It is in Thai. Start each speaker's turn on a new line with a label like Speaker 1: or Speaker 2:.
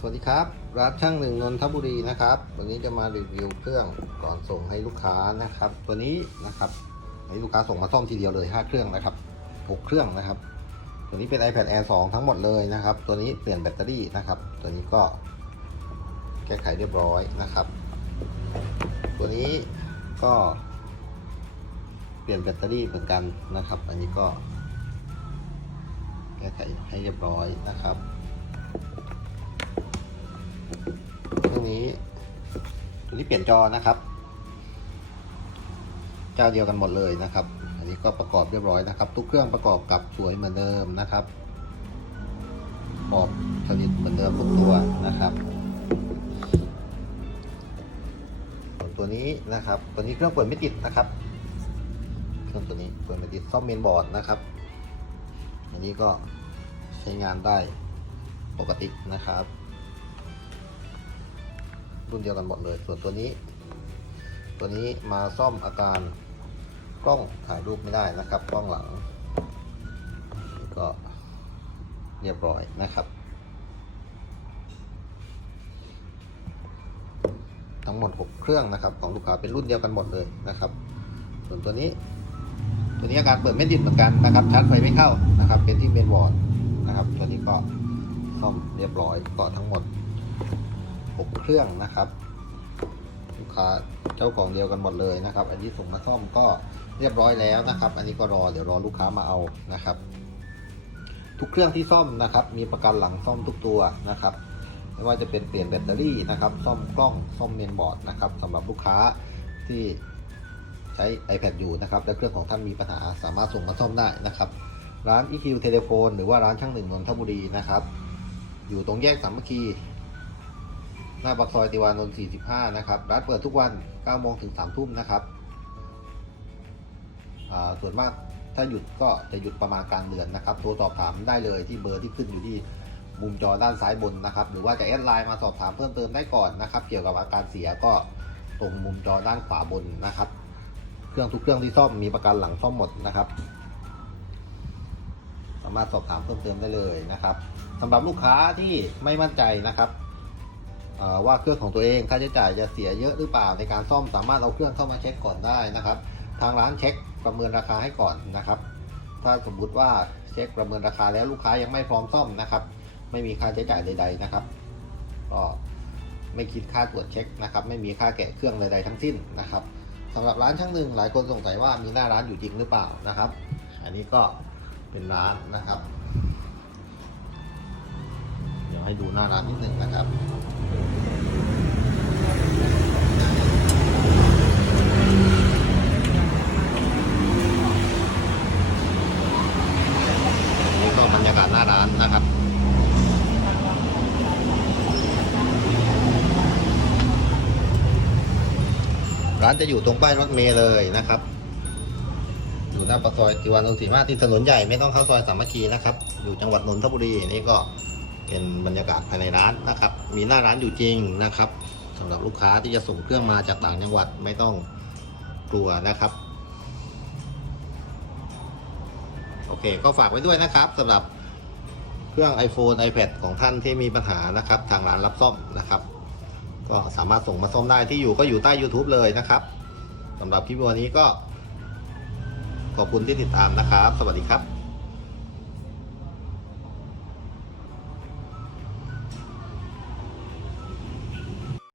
Speaker 1: สวัสดีครับร้านช่างหนึ่งนนทบุรีนะครับ วันนี้จะมารีวิวเครื่องก่อนส่งให้ลูกค้านะครับ ตัวนี้นะครับให้ลูกค้าส่งมาซ่อมทีเดียวเลย 5 เครื่องนะครับ 6 เครื่องนะครับ ตัวนี้เป็น iPad Air 2 ทั้งหมดเลยนะครับ ตัวนี้เปลี่ยนแบตเตอรี่นะครับ ตัวนี้ก็แก้ไขเรียบร้อยนะครับ ตัวนี้ก็เปลี่ยนแบตเตอรี่เหมือนกันนะครับ อันนี้ก็แก้ไขให้เรียบร้อยนะครับ เปลี่ยนจอนะครับ เจ้าเดียวกันหมดเลยนะครับ อันนี้ก็ประกอบเรียบร้อยนะครับ ทุกเครื่องประกอบกับสวยเหมือนเดิมนะครับประกอบผลิตเหมือนเดิมทุกตัวนะครับ ตัวนี้นะครับ ตัวนี้เครื่องเปิดไม่ติดนะครับ เครื่องตัวนี้เปิดไม่ติดซ่อมเมนบอร์ดนะครับ อันนี้ก็ใช้งานได้ปกตินะครับ รุ่นเดียวกันหมดเลย ส่วนตัวนี้ ตัวนี้มาซ่อมอาการกล้องถ่ายรูปไม่ได้นะครับ กล้องหลัง ก็เรียบร้อยนะครับ ทั้งหมด 6 เครื่องนะครับ ของลูกค้าเป็นรุ่นเดียวกันหมดเลยนะครับ ส่วนตัวนี้ ตัวนี้อาการเปิดไม่ติดเหมือนกันนะครับชาร์จไฟไม่เข้านะครับ เป็นที่เมนบอร์ดนะครับ ตัวนี้ก็ซ่อมเรียบร้อยก็ทั้งหมด เครื่องนะครับลูกค้าเจ้าของเดียวกันหมดเลยนะครับ อันนี้ส่งมาซ่อมก็เรียบร้อยแล้วนะครับ อันนี้ก็รอเดี๋ยวรอลูกค้ามาเอานะครับ ทุกเครื่องที่ซ่อมนะครับ มีประกันหลังซ่อมทุกตัวนะครับไม่ว่าจะเป็นเปลี่ยนแบตเตอรี่นะครับ ซ่อมกล้องซ่อมเมนบอร์ดนะครับสำหรับลูกค้าที่ใช้ iPad อยู่นะครับ และเครื่องของท่านมีปัญหาสามารถส่งมาซ่อมได้นะครับ ร้าน EQ เทเลโฟนหรือว่าร้านช่างหนึ่งนนทบุรีนะครับ อยู่ตรงแยกสามัคคี หน้าปากซอยติวานนท์45 นะครับร้านเปิดทุกวัน9โมงถึง3ทุ่มนะครับส่วนมากถ้าหยุดก็จะหยุดประมาณกลางเดือนนะครับโทรสอบถามได้เลยที่เบอร์ที่ขึ้นอยู่ที่มุมจอด้านซ้ายบนนะครับ หรือว่าจะแอดไลน์มาสอบถามเพิ่มเติมได้ก่อนนะครับ เกี่ยวกับอาการเสียก็ตรงมุมจอด้านขวาบนนะครับ เครื่องทุกเครื่องที่ซ่อมมีประกันหลังซ่อมหมดนะครับ สามารถสอบถามเพิ่มเติมได้เลยนะครับสำหรับลูกค้าที่ไม่มั่นใจนะครับ ว่าเครื่องของตัวเองค่าใช้จ่ายจะเสียเยอะหรือเปล่าในการซ่อมสามารถเอาเครื่องเข้ามาเช็คก่อนได้นะครับ ทางร้านเช็คประเมินราคาให้ก่อนนะครับ ถ้าสมมุติว่าเช็คประเมินราคาแล้วลูกค้ายังไม่พร้อมซ่อมนะครับ ไม่มีค่าใช้จ่ายใด ๆนะครับก็ไม่คิดค่าตรวจเช็คนะครับ ไม่มีค่าแกะเครื่องใดๆทั้งสิ้นนะครับสำหรับร้านช่างหนึ่งหลายคนสงสัยว่ามีหน้าร้านอยู่จริงหรือเปล่านะครับ อันนี้ก็เป็นร้านนะครับ เดี๋ยวให้ดูหน้าร้านนิดนึงนะครับากาศหน้าร้านนะครับร้านจะอยู่ตรงป้ายรถเมล์เลยนะครับ อยู่หน้าปากซอยติวานนท์สีมาติดถนนใหญ่ไม่ต้องเข้าซอยสามัคคีนะครับ อยู่จังหวัดนนทบุรีนี่ก็เป็นบรรยากาศภายในร้านนะครับ มีหน้าร้านอยู่จริงนะครับสำหรับลูกค้าที่จะส่งเครื่องมาจากต่างจังหวัดไม่ต้องกลัวนะครับ โอเค ก็ฝากไว้ด้วยนะครับสำหรับ รื่อง iPhone iPad ของท่านที่มีปัญหานะครับ ทางร้านรับซ่อมนะครับ ก็สามารถส่งมาซ่อมได้ที่อยู่ก็อยู่ใต้ YouTube เลยนะครับสำหรับคลิปวันนี้ก็ ขอบคุณที่ติดตามนะครับ สวัสดีครับ